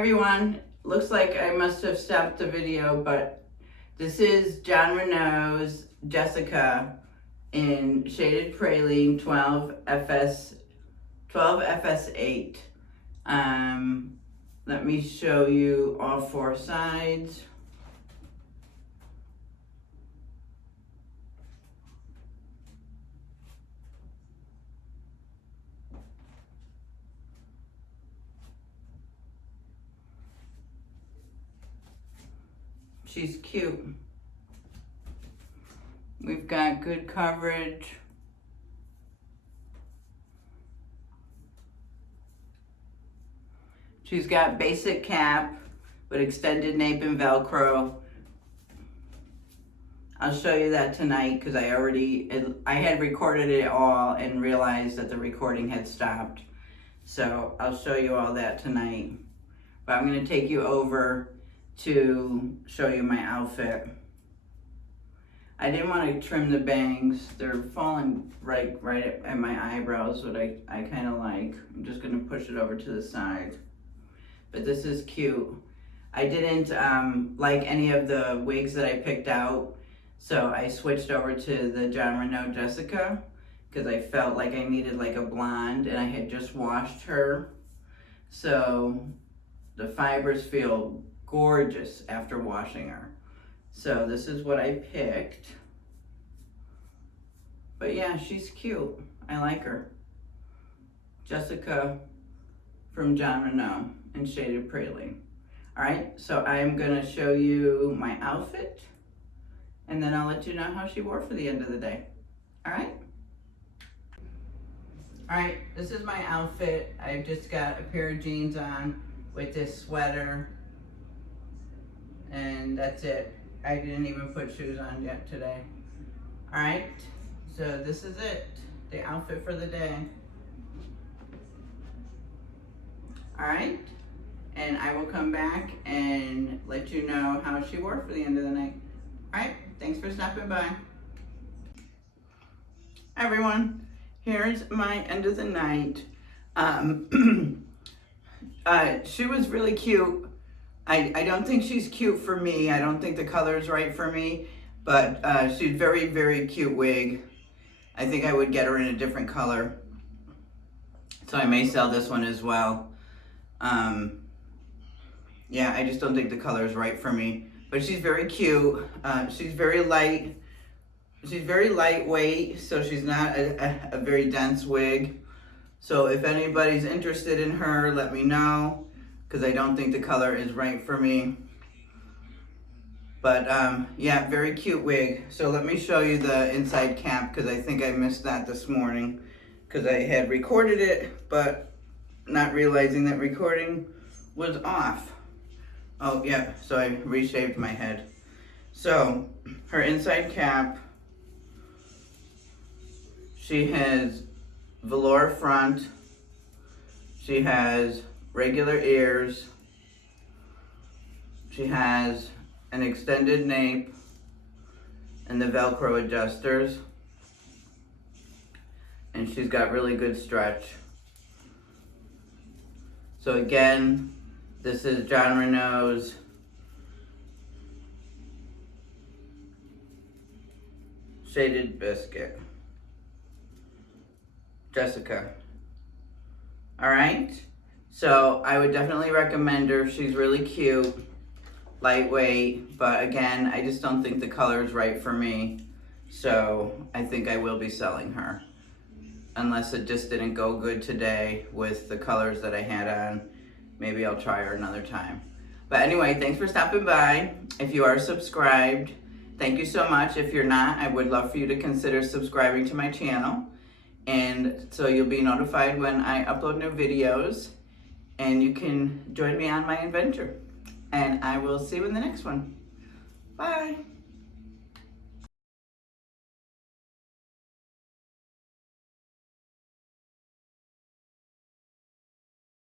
everyone, looks like I must have stopped the video, but this is Jon Renau's Jessica in shaded praline 12FS8. Let me show you all four sides. She's cute. We've got good coverage. She's got basic cap with extended nape and Velcro. I'll show you that tonight because I had recorded it all and realized that the recording had stopped. So I'll show you all that tonight. But I'm going to take you over to show you my outfit. I didn't want to trim the bangs. They're falling right at my eyebrows, what I kind of like. I'm just going to push it over to the side. But this is cute. I didn't like any of the wigs that I picked out, so I switched over to the Jon Renau Jessica because I felt like I needed like a blonde, and I had just washed her. So the fibers feel gorgeous after washing her. So this is what I picked. But yeah, she's cute. I like her. Jessica from Jon Renau in shaded praline. All right, so I'm gonna show you my outfit, and then I'll let you know how she wore for the end of the day. All right? All right, this is my outfit. I've just got a pair of jeans on with this sweater, and that's it. I didn't even put shoes on yet today. All right, so this is it, the outfit for the day. All right, and I will come back and let you know how she wore for the end of the night. All right, thanks for stopping by. Everyone, here's my end of the night. She was really cute. I don't think she's cute for me. I don't think the color is right for me, but she's very, very cute wig. I think I would get her in a different color. So I may sell this one as well. Yeah, I just don't think the color is right for me, but she's very cute. She's very light. She's very lightweight, so she's not a very dense wig. So if anybody's interested in her, let me know, because I don't think the color is right for me. But yeah, very cute wig. So let me show you the inside cap, because I think I missed that this morning, because I had recorded it, but not realizing that recording was off. Oh yeah, so I reshaved my head. So her inside cap, she has velour front, she has regular ears, she has an extended nape and the Velcro adjusters, and she's got really good stretch. So again, this is Jon Renau's shaded biscuit Jessica. All right, so I would definitely recommend her. She's really cute, lightweight, but again, I just don't think the color is right for me. So I think I will be selling her, unless it just didn't go good today with the colors that I had on. Maybe I'll try her another time. But anyway, thanks for stopping by. If you are subscribed, thank you so much. If you're not, I would love for you to consider subscribing to my channel, and so you'll be notified when I upload new videos, and you can join me on my adventure. And I will see you in the next one. Bye.